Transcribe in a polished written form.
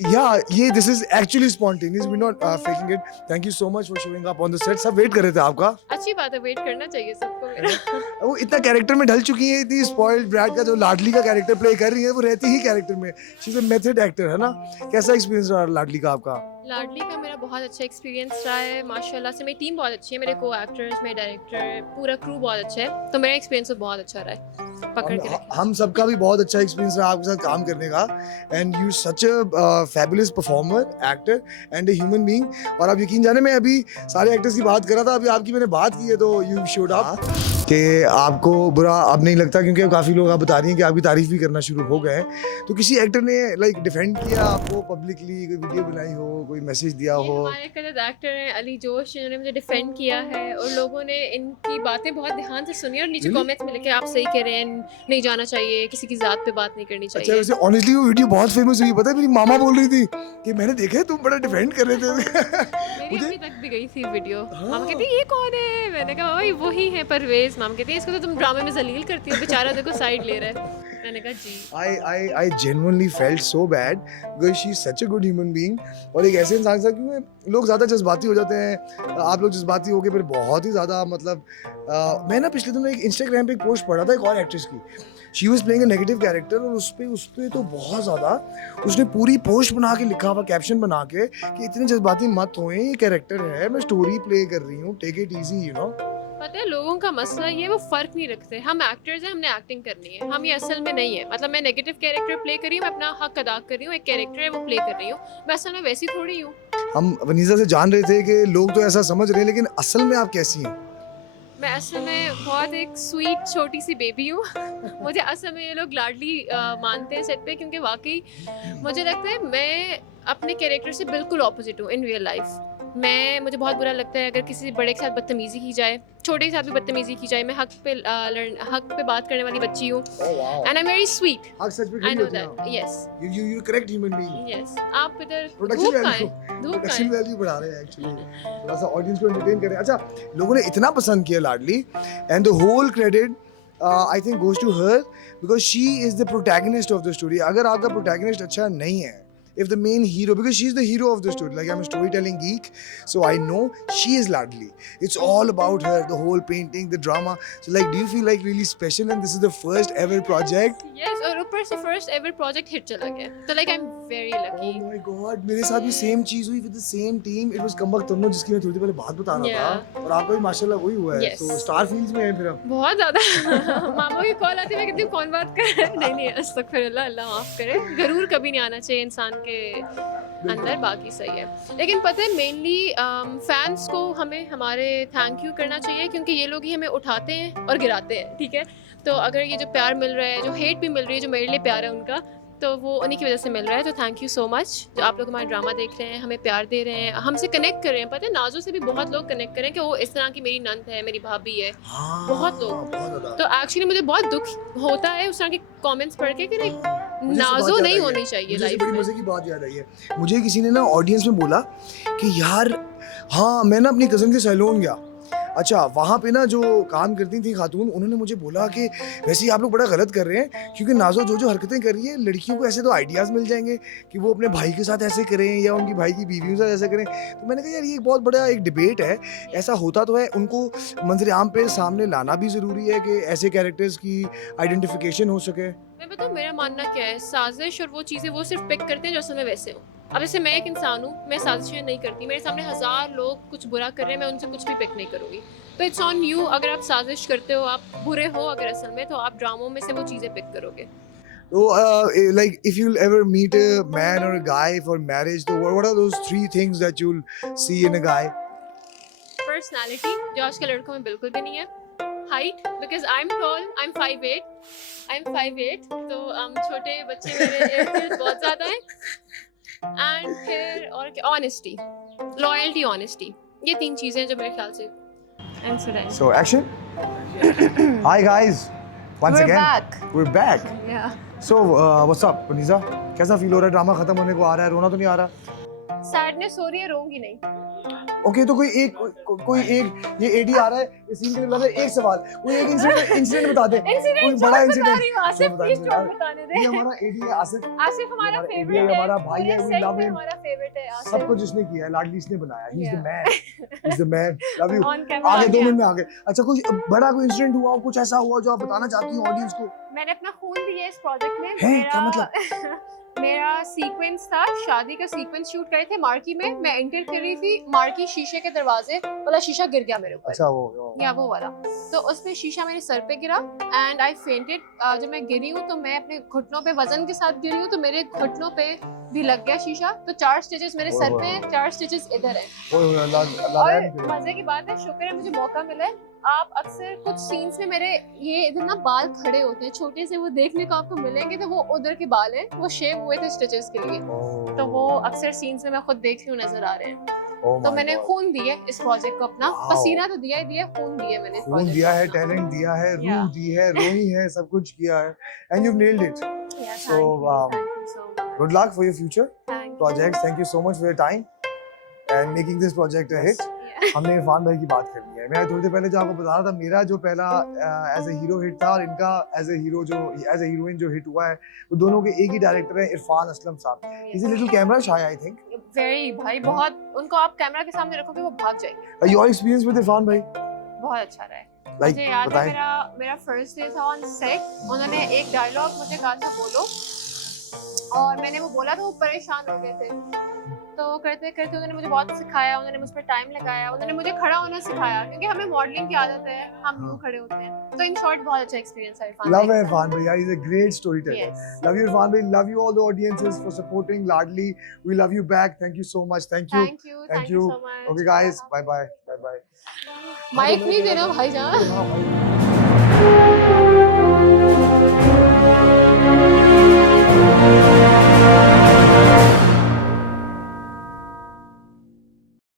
ये this is actually spontaneous. We're not faking it. Thank you so much for showing up on the set. सब wait कर रहे थे आपका. अच्छी बात है, वेट करना चाहिए सबको मेरा. वो इतना कैरेक्टर में ढल चुकी है, इतनी स्पॉइल्ड ब्रैट का जो लाडली का कैरेक्टर प्ले कर रही है, वो रहती ही कैरेक्टर में. She is a method actor, है ना? कैसा एक्सपीरियंस रहा लाडली का आपका? लाडली का मेरा बहुत अच्छा एक्सपीरियंस रहा है माशाल्लाह से. मेरी टीम बहुत अच्छी है, मेरे को एक्टर्स, मेरे डायरेक्टर, पूरा क्रू बहुत अच्छा है. तो मेरा एक्सपीरियंस तो बहुत अच्छा रहा है. पकड़ के रखिए. हम सबका भी बहुत अच्छा एक्सपीरियंस रहा आपके साथ काम करने का. And you such a fabulous performer, actor and a human being. और आप यकीन जाने, मैं अभी सारे एक्टर्स की बात कर रहा था, अभी आपकी मैंने बात की है तो यू शोड अप कि आपको बुरा अब नहीं लगता, क्योंकि काफ़ी लोग आप बता रही हैं कि आपकी तारीफ भी करना शुरू हो गए हैं. तो किसी एक्टर ने लाइक डिफेंड किया आपको पब्लिकली, कोई वीडियो बनाई हो, कोई मैसेज दिया हो? हमारे कदर एक्टर हैं अली जोश, जिन्होंने मुझे डिफेंड किया है और लोगों ने इनकी बातें बहुत ध्यान से सुनी और नीचे कमेंट्स में लिखे आप सही कह रहे हैं, नहीं जाना चाहिए, किसी की जात पे बात नहीं करनी चाहिए. अच्छा, वैसे ऑनेस्टली वो वीडियो बहुत फेमस हुई, पता है? मेरी मामा बोल रही थी कि मैंने देखा है तुम बड़ा डिफेंड कर रहे थे. मेरी अभी तक भी गई थी वीडियो. मामा कहती है ये कौन है? मैंने कहा भाई वही है परवेज. मामा कहती है इसको तो तुम ड्रामे में जलील करती हो, बेचारा देखो साइड ले रहा है. मैंने कहा जी. I genuinely felt so bad because she's such a good human being. और एक ऐसे इंसान के साथ, क्योंकि लोग ज़्यादा जज्बाती हो जाते हैं. आप लोग जज्बाती हो गए फिर बहुत ही ज़्यादा, मतलब मैं ना पिछले दिनों एक इंस्टाग्राम पे एक पोस्ट पढ़ा था एक और एक्ट्रेस की. She was playing a negative character और उस पे तो बहुत ज़्यादा उसने पूरी पोस्ट बना के लिखा हुआ, कैप्शन बना के कि इतने जज्बाती मत होएं, ये कैरेक्टर है, मैं स्टोरी प्ले कर रही हूँ, take it easy, you know. पता है लोगों का मसला ये, वो फर्क नहीं रखते. हम एक्टर्स हैं, हमने एक्टिंग करनी है. हम ये असल में नहीं है. मतलब मैं नेगेटिव कैरेक्टर प्ले कर रही हूँ, मैं अपना हक अदा कर रही हूँ. एक कैरेक्टर है वो प्ले कर रही हूँ, मैं असल में वैसी थोड़ी हूँ. हम वनीज़ा से जान रहे थे कि लोग तो ऐसा समझ रहे हैं, लेकिन असल में आप कैसी हैं? मैं असल में बहुत एक स्वीट छोटी सी बेबी हूँ. मुझे असल में ये लोग लाडली मानते हैं सेट पे, क्योंकि वाकई मुझे लगता है मैं अपने कैरेक्टर से बिल्कुल ऑपोजिट हूँ इन रियल लाइफ. मुझे बहुत बुरा लगता है अगर किसी बड़े के साथ बदतमीज़ी की जाए, छोटे के साथ भी बदतमीज़ी की जाए. मैं हक पे बात करने वाली बच्ची हूँ. And I am very sweet. आप सच में I know that. Yes you correct human being. Yes. आप इधर प्रोडक्शन धूप वैल्यू बढ़ा रहे हैं एक्चुअली, थोड़ा सा ऑडियंस को एंटरटेन करें. अच्छा, लोगों ने इतना पसंद किया Ladli, and the whole credit I think goes to her because she is the protagonist of the story. अगर आपका प्रोटैगनिस्ट अच्छा नहीं है, if the main hero, because she's the hero of the story, like I'm a storytelling geek, so I know she is Ladli. It's all about her, the whole painting, the drama. So like, do you feel like really special and this is the first ever project? Yes, और ऊपर से first ever project hit चला गया, तो like I am very lucky. Oh my god, मेरे साथ भी same चीज हुई with the same team. It was कमबख्त तन्नो, जिसकी मैं थोड़ी देर पहले बात बता रहा था, और आपका भी माशाल्लाह वही हुआ है. Yes. So स्टार फील्ड्स में है फिर आप. बहुत ज़्यादा. मामा की कॉल आती है, मैं कहती हूँ कौन बात कर रहा है. नहीं अस्तगफिरुल्लाह, अल्लाह माफ़ करे. गरूर कभी नहीं आना चाहिए इंसान के अंदर. बाकी सही है, लेकिन पता है मेनली फैंस को हमें हमारे थैंक यू करना चाहिए, क्योंकि ये लोग ही हमें उठाते हैं और गिराते हैं. ठीक है, तो अगर ये जो प्यार मिल रहा है, जो हेट भी मिल रही है, जो मेरे लिए प्यार है उनका, तो वो उन्हीं की वजह से मिल रहा है. तो थैंक यू सो मच जो आप लोग हमारा ड्रामा देख रहे हैं, हमें प्यार दे रहे हैं, हमसे कनेक्ट कर रहे हैं. पता है नाजो से भी बहुत लोग कनेक्ट कर रहे हैं कि वो इस तरह की मेरी नंद है, मेरी भाभी है. बहुत लोग. तो एक्चुअली मुझे बहुत दुख होता है उस तरह के कमेंट्स पढ़ के कि नाजो नहीं होनी चाहिए लाइफ में. बड़ी मजे की बात याद आई है मुझे. किसी ने ना ऑडियंस में बोला कि यार हाँ, मैं ना अपनी कज़न के सैलून गया. अच्छा, वहाँ पे ना जो काम करती थी खातून, उन्होंने मुझे बोला कि वैसे ही आप लोग बड़ा गलत कर रहे हैं, क्योंकि नाजो जो हरकतें कर रही है, लड़कियों को ऐसे तो आइडियाज़ मिल जाएंगे कि वो अपने भाई के साथ ऐसे करें या उनकी भाई की बीवियों के साथ ऐसे करें. तो मैंने कहा यार ये बहुत बड़ा एक डिबेट है. ऐसा होता तो है, उनको मंजर आम पे सामने लाना भी ज़रूरी है कि ऐसे कैरेक्टर्स की आइडेंटिफिकेशन हो सके. मैं बताऊँ मेरा मानना क्या है, साजिश और वो चीज़ें वो सिर्फ पिक करते हैं जो असल में वैसे हो. अब जैसे मैं एक इंसान हूँ, मैं साजिशें नहीं करती. मेरे सामने 1000 लोग कुछ बुरा कर रहे हैं, मैं उनसे कुछ भी पिक नहीं करूँगी. तो इट्स ऑन यू. अगर आप साजिश करते हो, आप बुरे हो अगर असल में, तो आप ड्रामों में से वो चीज़ें पिक करोगे. So, like, if you'll ever meet a man or a guy for marriage, so what are those 3 things that you'll see in a guy? Personality, जो आज के लड़कों में बिल्कुल भी नहीं है. Height, because I am tall, I am 5'8", तो छोटे बच्चे मेरे इर्द बहुत ज़्यादा हैं. एंड फिर और क्या, ऑनेस्टी, लॉयल्टी, ऑनेस्टी. ये 3 चीज़ें हैं जो मेरे ख्याल से आंसर है. So, action. Hi guys. Once We're again. back. We're back. Yeah. So, what's up, Paniza? कैसा फील हो रहा है? ड्रामा खत्म होने को आ रहा है, रोना तो नहीं आ रहा? सैडनेस हो रही है, रोऊंगी नहीं. ओके तो कोई एक ये एडी आ रहा है इस सीन के लिए बता दे एक सवाल कोई एक इंसिडेंट बता दे कोई बड़ा इंसिडेंट आसिफ प्लीज जोक बताने दे ये हमारा एडी है आसिफ आसिफ हमारा AD फेवरेट है है हमारा भाई है वी लव हिम हमारा फेवरेट है आसिफ सब कुछ इसने किया है लाडली इसने बनाया he is the Yeah. Man he is the man love you on camera आगे 2 मिनट में आगे अच्छा कोई बड़ा कोई इंसिडेंट हुआ कुछ ऐसा हुआ जो आप बताना चाहती हो ऑडियंस को मैंने अपना खून दिया इस प्रोजेक्ट में है क्या मतलब मेरा सीक्वेंस था शादी का सीक्वेंस शूट करे थे मार्की में मैं एंटर कर रही थी मार्की शीशे के दरवाजे वाला शीशा गिर गया मेरे ऊपर अच्छा वो या वो वाला तो उसमें शीशा मेरे सर पे गिरा एंड आई फेंटेड जब मैं गिरी हूँ तो मैं अपने घुटनों पे वजन के साथ गिरी हूँ तो मेरे घुटनों पे भी लग गया शीशा तो 4 स्टिचेस मेरे सर पे 4 स्टिचेस इधर है ओए अल्लाह और मजे की बात है शुक्र है मुझे मौका मिला है आप अक्सर कुछ सीन्स में मेरे ये इधर ना बाल खड़े होते हैं छोटे से वो देखने को आपको मिलेंगे तो वो उधर के बाल हैं वो शेव हुए थे स्टिचेस के लिए तो वो अक्सर सीन्स में मैं खुद देखती हूँ नजर आ रहे हैं तो मैंने खून दिए इस प्रोजेक्ट को अपना पसीना तो दिया ही दिया खून दिए मैंने इस खून प्रोजेक्ट दिया है टैलेंट दिया है रूह दी है रोई है सब कुछ किया है and you nailed it So, good luck for your future projects thank you so much for your time and making this project a hit हमने इरफान भाई की बात करनी है मैं थोड़ी देर पहले जो आपको बता रहा था मेरा जो पहला एज ए हीरो हिट था और इनका एज ए हीरो जो एज ए हीरोइन जो हिट हुआ है वो दोनों के एक ही डायरेक्टर है इरफान असलम साहब is a little camera shy I think very भाई बहुत उनको आप कैमरा के सामने रखोगे वो भाग जाएंगे योर एक्सपीरियंस विद इरफान भाई बहुत अच्छा रहा है लाइक मुझे याद है बताएं मेरा फर्स्ट डे था ऑन सेट उन्होंने एक डायलॉग मुझे कहा था बोलो और मैंने वो बोला तो वो परेशान हो गए थे तो करते करते उन्होंने मुझे बहुत सिखाया उन्होंने मुझ पर टाइम लगाया उन्होंने मुझे खड़ा होना सिखाया क्योंकि हमें मॉडलिंग की आदत है हम यूं खड़े होते हैं तो इन शॉर्ट बहुत अच्छा एक्सपीरियंस है इरफान लव इरफान भैया is a great story teller Yes. Love you Irfan भाई love you all the audiences for supporting Ladli we love you back thank you so much thank you thank you so much okay guys bye bye mike नहीं देना भाईजान